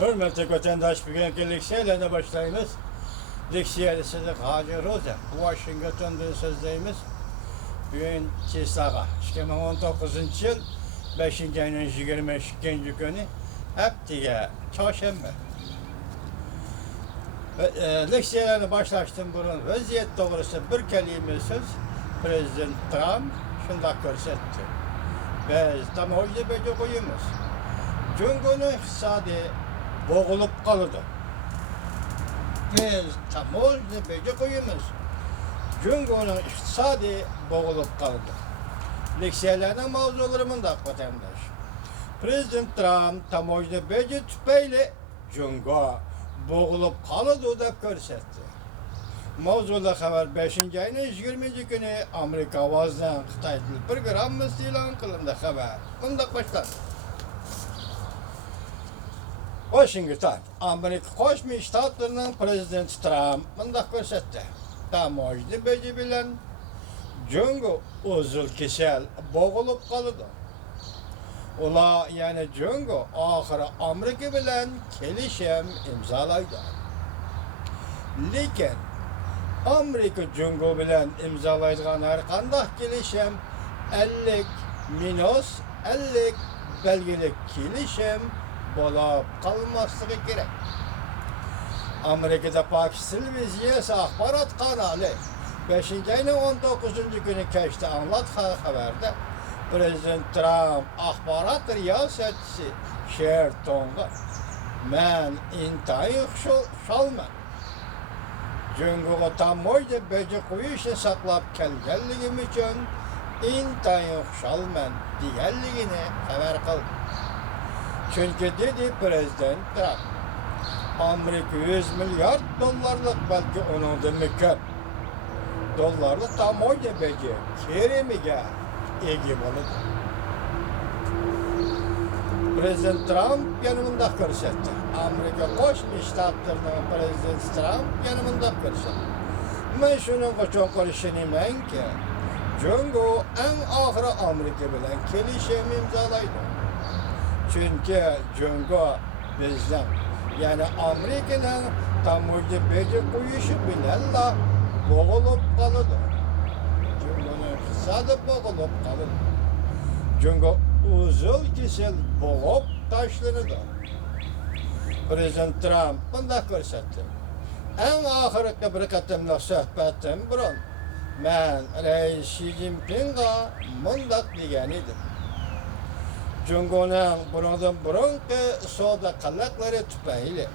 Hürmetli vatandaş, bugünkü leksiyelerine başlayınız. Leksiyeli sizi Hacı Roza, Washington'dan sözdeyimiz. Bugün Çisağa, 2019 yıl 5. ayının 22. günü, heptiye, çarşamba. Leksiyelerine başlaştım bunun vaziyet doğrusu bir kelime söz, Prezident Trump şunda görsetti. Biz tam öyle böyle koyuyoruz. Cumhur'un iktisadi boğulup kaldı. Biz tam öyle böyle koyuyoruz. Cumhur'un iktisadi boğulup kaldı. Leksiyelerden mavzularımında vatandaş. Prezident Trump tam öyle böyle tüpeyle Cumhur boğulup kaldı da görsetti. Mavzuda haber 5. ayının 20. günü Amerika avazdan Xitay dil programımız ilan kılındı haber. Bunda başlar. Washington, Amerika Koşmuş Ştatlarının Prezident Trump bunda görsetti. Tamojda beci bilen Cungo uzul kesel boğulup kalıdı. Ola yani Cungo ahırı Amerika bilen kelişem imzalaydı. Lekin Amerika Cungo bilen imzalaydıgan her kandak kelişem 50 minus 50 belgelik kelişem bolup kalmaslığı gerek. Amerika'da Pakistan Televiziyası Akbarat kanalı 5. ayının 19. günü keşte anlat haberde Prezident Trump akbarat riyasetçisi Sherton'a men intayı şalman Cungu'ga tam oyda bece kuyuşu saklap kelgelligim için intayı şalman diğerligini haber kıldı. Çünkü dedi Prezident Trump Amerika 100 milyar dolarlık belki onun da mükemmel dolarlık tam oyda bece keremiga egi boludu. Prezident Trump yanımında görsetti. Amerika Koşmuş Ştatlarının Prezident Trump yanımında görsetti. Ben şunun koçon konuşunayım ki Cungo en ahırı Amerika bilen kelişemi imzalaydı. Çünkü Cungo bizden yani Amerika'nın tam oyda bece kuyuşu bilenle boğulup kalıdı. Cungo'nun iktisadi boğulup kalıdı. Cungo uzul kesel boğup taşlanıdı. Prezident Trump bunda görsetti. En ahırki bir katımlık sohbetim burun. Ben Reis Xi Jinping'a mundak diyen idim. Cungo'nun bundan burunki soda kalakları tüpeyle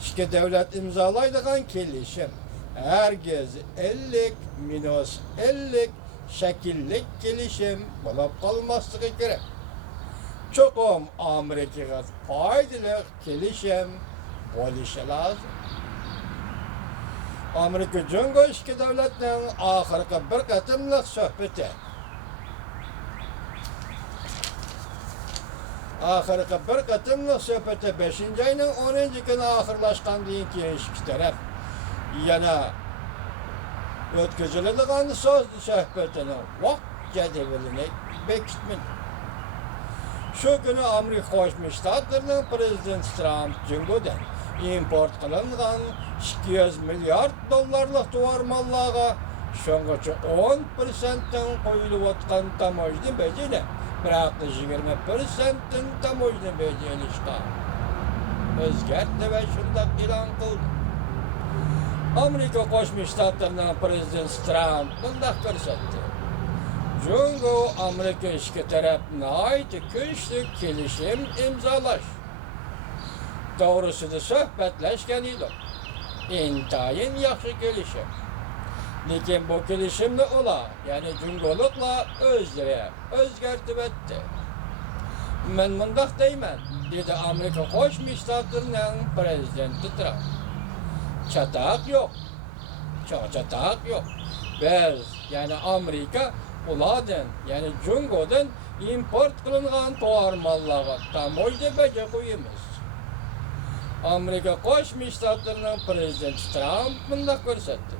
iki devlet imzalaydıgan kelişim herkes 50 minus 50 şekillik kelişim bulup kalmaslığı gerek. Çokum Amerika'ya faydalı kelişim oluşu lazım. Amerika Cungo iki devletinin ahırki bir katımlık sohbeti. Ahırki bir katımlık sohbeti 5. ayının 10. günü ahırlaşkan deyin ki iki taraf yana ötküzülüdüğün sözlü sohbetinin vakt cedvelini bekitmedi. Şu günü Amerika Koşmuş Ştatlarının Prezident Trump Cungo'dan import kılınan 200 milyar dolarlık duvar mallığa şoňgaça 10%'den koyulup atkan tamojny bejine birak 20%'den tamojny bejini çıkar. Özgertdi ve şundak ilan kıldı. Amerika Koşmuş Ştatlarının Prezident Trump bundak görsetti. Cungo Amerika iki tarafına ait güçlü kelişim imzalaş. Doğrusu da sohbetleşken idi. İntayın yaxşı kelişim. Lekin bu kelişimde ola, yani Cungolukla özlere özgertip etti. Men mundak deymen, dedi Amerika Koşmuş Ştatlarının Prezidenti Trump. Çatak yok. Çatak yok. Biz yani Amerika uladın yani Cungo'dan import kılınan tuar mallara tam oyda bece koyumuz. Amerika Koşmuş Ştatlarının Prezidenti Trump bunda görsetti.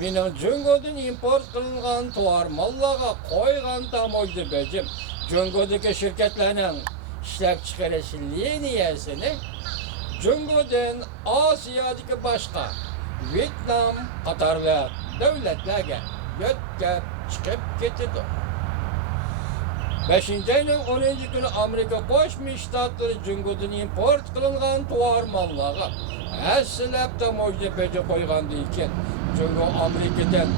Benim Cungo'dan import kılınan tuar mallara koygan tam oyda becim Cungo'daki şirketlerinin işlep çıkarışı liniyesini Cungo'dan Asiyadaki başka Vietnam, Katarlar devletlerge götkep çıkıp getirdi. 5. ayının 10. günü Amerika Koşmuş Ştatları Cungo'dan import kılıngan tuvar malları әсіләп та мойды бәді қойғанды екен. Çünkü Amerika'dan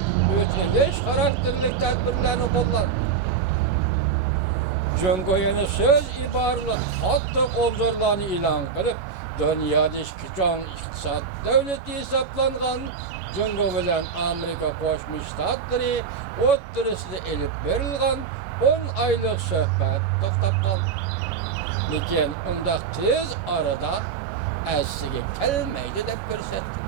ötülüş karakterlik tədbirlərini қоллар. Çünkü yeni söz ibarələr hatta qolzorlarını ilan qılıb, dünyada küçük iqtisad devleti hesaplanğan Çünkü bilen Amerika Koşmuş Ştatları o'ttirishli elib berilgan 10 aylık söhbət to'xtab qoldi. Lekin unda tez arada əssiga kelmeydi deb ko'rsatdi.